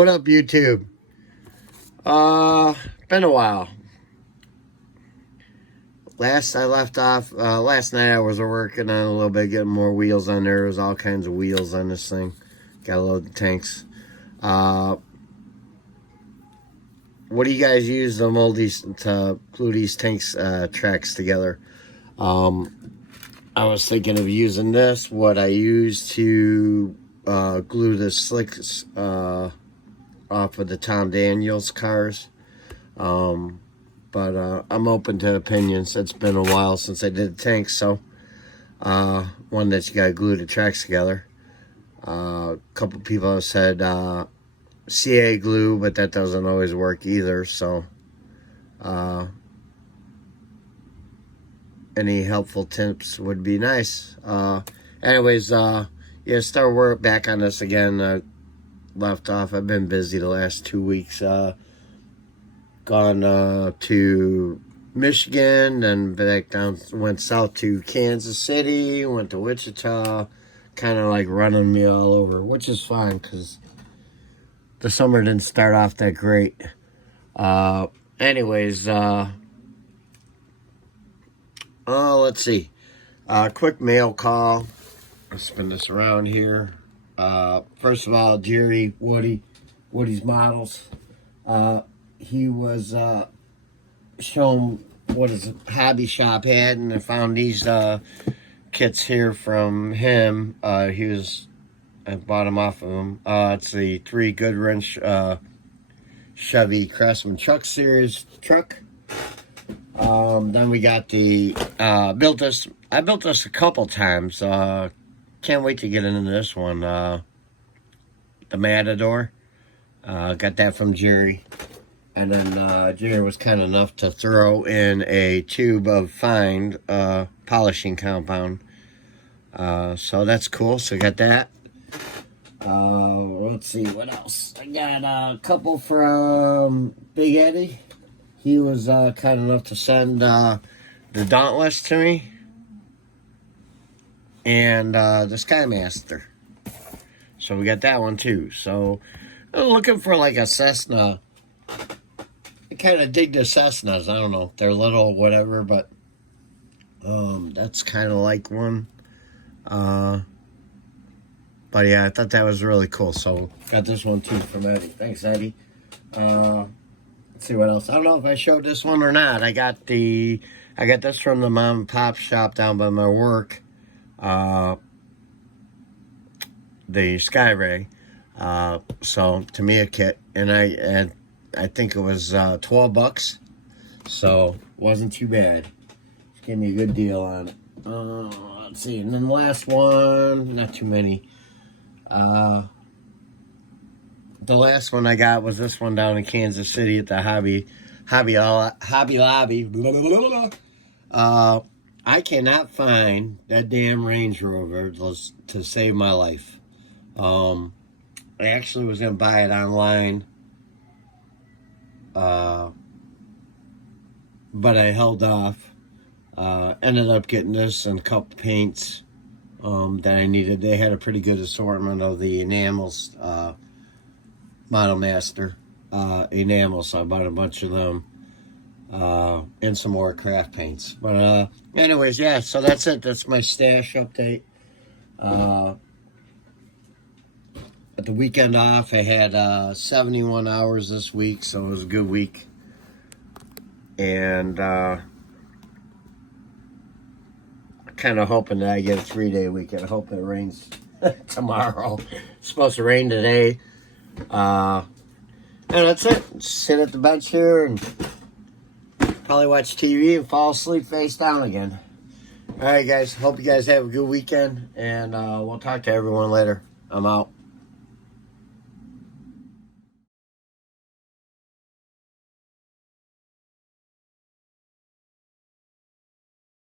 What up, YouTube? Been a while. Last I left off, last night I was working on a little bit, getting more wheels on there. There's all kinds of wheels on this thing. Got to load the tanks. What do you guys use to mold these, to glue these tanks, tracks together? I was thinking of using this, what I use to glue the slicks off of the Tom Daniels cars. But I'm open to opinions. It's been a while since I did the tanks, so one that you gotta glue the tracks together. A couple people have said CA glue, but that doesn't always work either, so any helpful tips would be nice. Anyways, yeah, start work back on this again. Left off. I've been busy the last 2 weeks. Gone to Michigan, and back down, went south to Kansas City, went to Wichita, kind of like running me all over, which is fine because the summer didn't start off that great. Anyways, let's see. Quick mail call. I'll spin this around here. First of all, Jerry, Woody's Models. He was shown what his hobby shop had, and I found these kits here from him. I bought them off of him. It's the 3 Goodwrench Chevy Craftsman Truck Series truck. Then we got the I built this a couple times. Can't wait to get into this one. The Matador. Got that from Jerry. And then Jerry was kind enough to throw in a tube of fine polishing compound. So that's cool. So got that. Let's see what else. I got a couple from Big Eddie. He was kind enough to send the Dauntless to me. And the Skymaster. So we got that one too. So I'm looking for like a Cessna. I kind of dig the Cessnas. I don't know. They're little, whatever, but that's kind of like one. But yeah, I thought that was really cool. So got this one too from Eddie. Thanks, Eddie. Let's see what else. I don't know if I showed this one or not. I got this from the mom and pop shop down by my work. The Skyray. So to me a kit, and I think it was $12, so wasn't too bad. Just gave me a good deal on it. Let's see, and then the last one, not too many. The last one I got was this one down in Kansas City at the Hobby Lobby. Blah, blah, blah. I cannot find that damn Range Rover to save my life. I actually was going to buy it online, but I held off. Ended up getting this and a couple paints that I needed. They had a pretty good assortment of the enamels, Model Master enamels, so I bought a bunch of them. And some more craft paints. But anyways, yeah, so that's it. That's my stash update. At the weekend off, I had 71 hours this week, so it was a good week. And kind of hoping that I get a 3-day weekend. I hope it rains tomorrow. It's supposed to rain today. And that's it. Sit at the bench here and probably watch TV and fall asleep face down again. All right, guys. Hope you guys have a good weekend, and we'll talk to everyone later. I'm out.